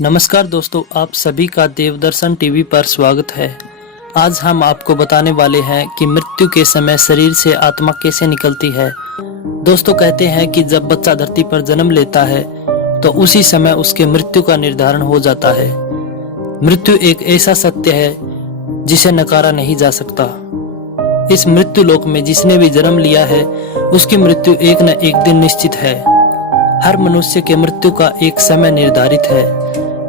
नमस्कार दोस्तों, आप सभी का देवदर्शन टीवी पर स्वागत है। आज हम आपको बताने वाले हैं कि मृत्यु के समय शरीर से आत्मा कैसे निकलती है। दोस्तों, कहते हैं कि जब बच्चा धरती पर जन्म लेता है तो उसी समय उसके मृत्यु का निर्धारण हो जाता है। मृत्यु एक ऐसा सत्य है जिसे नकारा नहीं जा सकता। इस मृत्यु लोक में जिसने भी जन्म लिया है उसकी मृत्यु एक न एक दिन निश्चित है। हर मनुष्य के मृत्यु का एक समय निर्धारित है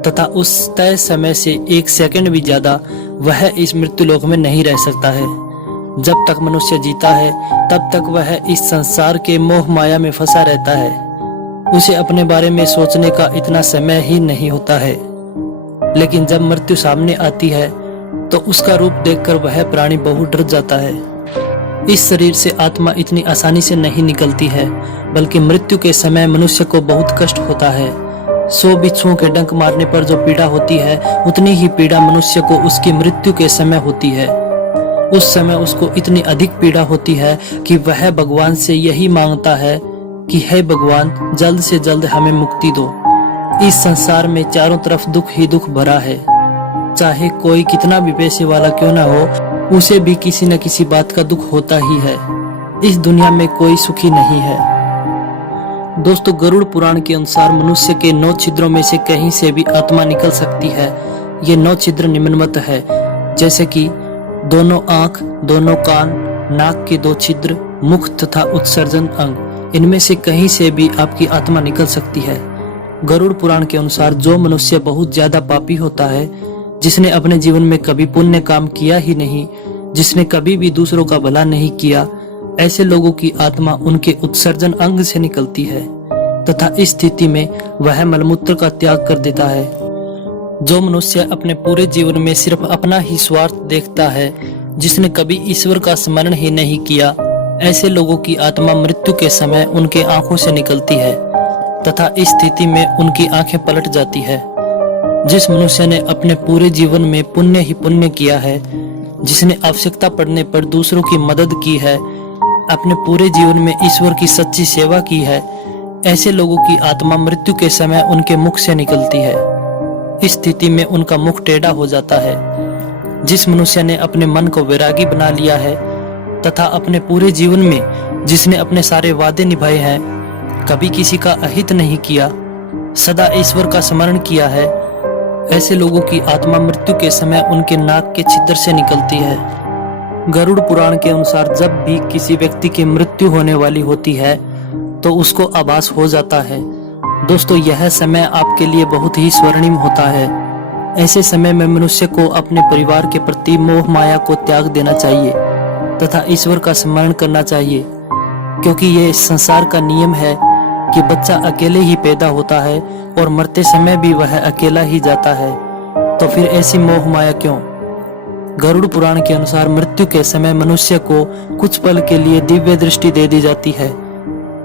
तथा उस तय समय से एक सेकंड भी ज्यादा वह इस मृत्यु लोक में नहीं रह सकता है। जब तक मनुष्य जीता है तब तक वह इस संसार के मोह माया में फंसा रहता है। उसे अपने बारे में सोचने का इतना समय ही नहीं होता है। लेकिन जब मृत्यु सामने आती है तो उसका रूप देखकर वह प्राणी बहुत डर जाता है। इस शरीर से आत्मा इतनी आसानी से नहीं निकलती है, बल्कि मृत्यु के समय मनुष्य को बहुत कष्ट होता है। 100 बिच्छुओं के डंक मारने पर जो पीड़ा होती है उतनी ही पीड़ा मनुष्य को उसकी मृत्यु के समय होती है। उस समय उसको इतनी अधिक पीड़ा होती है कि वह भगवान से यही मांगता है कि हे भगवान, जल्द से जल्द हमें मुक्ति दो। इस संसार में चारों तरफ दुख ही दुख भरा है। चाहे कोई कितना भी पैसे वाला क्यों ना हो, उसे भी किसी न किसी बात का दुख होता ही है। इस दुनिया में कोई सुखी नहीं है। दोस्तों, गरुड़ पुराण के अनुसार मनुष्य के 9 छिद्रों में से कहीं से भी आत्मा निकल सकती है। ये 9 छिद्र निम्नवत है, जैसे कि दोनों आंख, दोनों कान, नाक के 2 छिद्र, मुख तथा उत्सर्जन अंग। इनमें से कहीं से भी आपकी आत्मा निकल सकती है। गरुड़ पुराण के अनुसार जो मनुष्य बहुत ज्यादा पापी होता है, जिसने अपने जीवन में कभी पुण्य काम किया ही नहीं, जिसने कभी भी दूसरों का भला नहीं किया, ऐसे लोगों की आत्मा उनके उत्सर्जन अंग से निकलती है तथा इस स्थिति में वह मलमूत्र का त्याग कर देता है। जो मनुष्य अपने पूरे जीवन में सिर्फ अपना ही स्वार्थ देखता है, जिसने कभी ईश्वर का स्मरण ही नहीं किया, ऐसे लोगों की आत्मा मृत्यु के समय उनके आंखों से निकलती है तथा इस स्थिति में उनकी आंखें पलट जाती है। जिस मनुष्य ने अपने पूरे जीवन में पुण्य ही पुण्य किया है, जिसने आवश्यकता पड़ने पर दूसरों की मदद की है, अपने पूरे जीवन में ईश्वर की सच्ची सेवा की है, ऐसे लोगों की आत्मा मृत्यु के समय उनके मुख से निकलती है। इस स्थिति में उनका मुख टेढ़ा हो जाता है। जिस मनुष्य ने अपने मन को वैरागी बना लिया है तथा अपने पूरे जीवन में जिसने अपने सारे वादे निभाए हैं, कभी किसी का अहित नहीं किया, सदा ईश्वर का स्मरण किया है, ऐसे लोगों की आत्मा मृत्यु के समय उनके नाक के छिद्र से निकलती है। गरुड़ पुराण के अनुसार जब भी किसी व्यक्ति की मृत्यु होने वाली होती है तो उसको आभास हो जाता है। दोस्तों, यह समय आपके लिए बहुत ही स्वर्णिम होता है। ऐसे समय में मनुष्य को अपने परिवार के प्रति मोह माया को त्याग देना चाहिए तथा ईश्वर का स्मरण करना चाहिए, क्योंकि यह संसार का नियम है कि बच्चा अकेले ही पैदा होता है और मरते समय भी वह अकेला ही जाता है। तो फिर ऐसी मोह माया क्यों? गरुड़ पुराण के अनुसार मृत्यु के समय मनुष्य को कुछ पल के लिए दिव्य दृष्टि दे दी जाती है।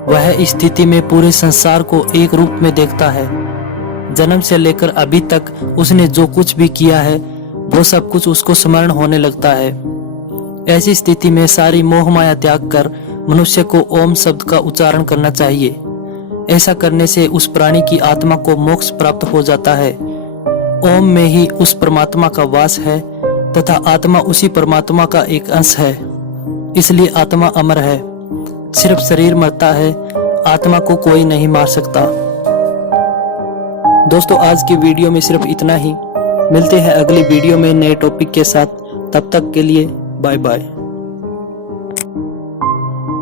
वह इस स्थिति में पूरे संसार को एक रूप में देखता है। जन्म से लेकर अभी तक उसने जो कुछ भी किया है वो सब कुछ उसको स्मरण होने लगता है। ऐसी स्थिति में सारी मोह माया त्याग कर मनुष्य को ओम शब्द का उच्चारण करना चाहिए। ऐसा करने से उस प्राणी की आत्मा को मोक्ष प्राप्त हो जाता है। ओम में ही उस परमात्मा का वास है तथा आत्मा उसी परमात्मा का एक अंश है, इसलिए आत्मा अमर है। सिर्फ शरीर मरता है, आत्मा को कोई नहीं मार सकता। दोस्तों, आज की वीडियो में सिर्फ इतना ही। मिलते हैं अगली वीडियो में नए टॉपिक के साथ। तब तक के लिए बाय बाय।